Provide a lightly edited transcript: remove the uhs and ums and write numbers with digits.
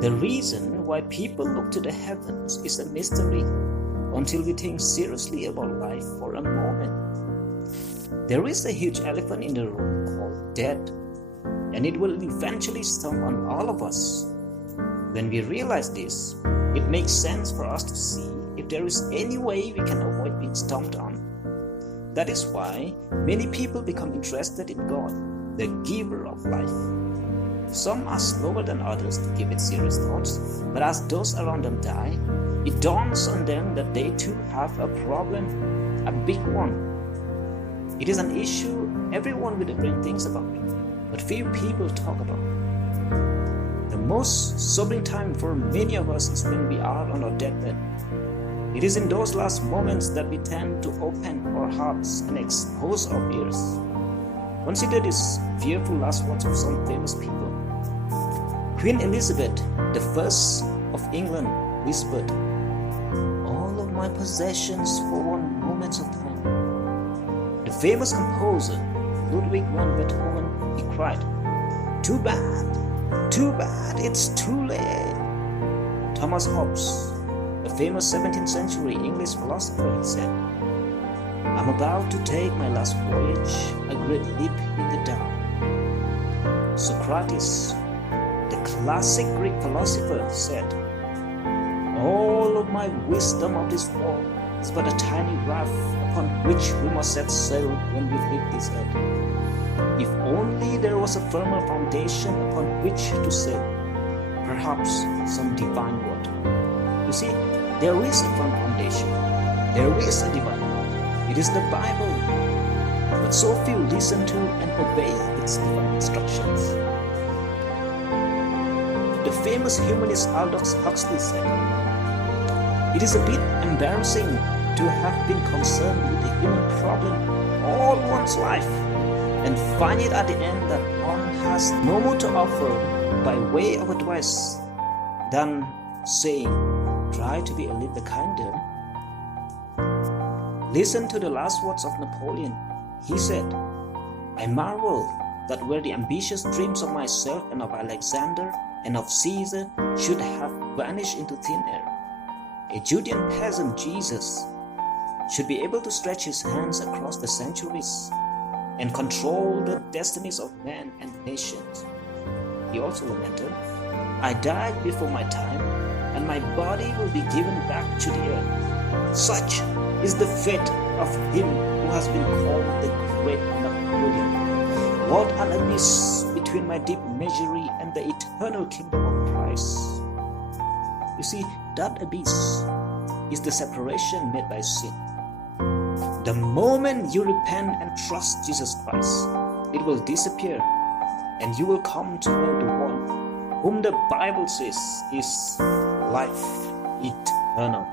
The reason why people look to the heavens is a mystery until we think seriously about life for a moment. There is a huge elephant in the room called death, and it will eventually stomp on all of us. When we realize this, it makes sense for us to see if there is any way we can avoid being stomped on. That is why many people become interested in God, the giver of life. Some are slower than others to give it serious thoughts, but as those around them die, it dawns on them that they too have a problem, a big one. It is an issue everyone with a brain thinks about, but few people talk about. The most sobering time for many of us is when we are on our deathbed. It is in those last moments that we tend to open our hearts and expose our fears. Consider these fearful last words of some famous people. Queen Elizabeth I of England whispered, "All of my possessions for one moment of time." The famous composer Ludwig van Beethoven, he cried, too bad, it's too late." Thomas Hobbes, a famous 17th century English philosopher, he said, "I'm about to take my last voyage, a great leap in the dark." Socrates, the classic Greek philosopher, said, "All of my wisdom of this world is but a tiny raft upon which we must set sail when we leave this earth. If only there was a firmer foundation upon which to sail, perhaps some divine word." You see, there is a firm foundation. There is a divine word. It is the Bible. But so few listen to and obey its divine instructions. The famous humanist Aldous Huxley said, "It is a bit embarrassing to have been concerned with the human problem all one's life and find it at the end that one has no more to offer by way of advice than saying, 'Try to be a little kinder.'" Listen to the last words of Napoleon. He said, "I marvel that where the ambitious dreams of myself and of Alexander and of Caesar should have vanished into thin air, a Judean peasant, Jesus, should be able to stretch his hands across the centuries and control the destinies of men and nations." He also lamented, "I died before my time, and my body will be given back to the earth. Such is the fate of him who has been called the great Napoleon. What an abyss between my deep misery and the eternal kingdom of Christ." You see, that abyss is the separation made by sin. The moment you repent and trust Jesus Christ, it will disappear, and you will come to know the one whom the Bible says is life eternal.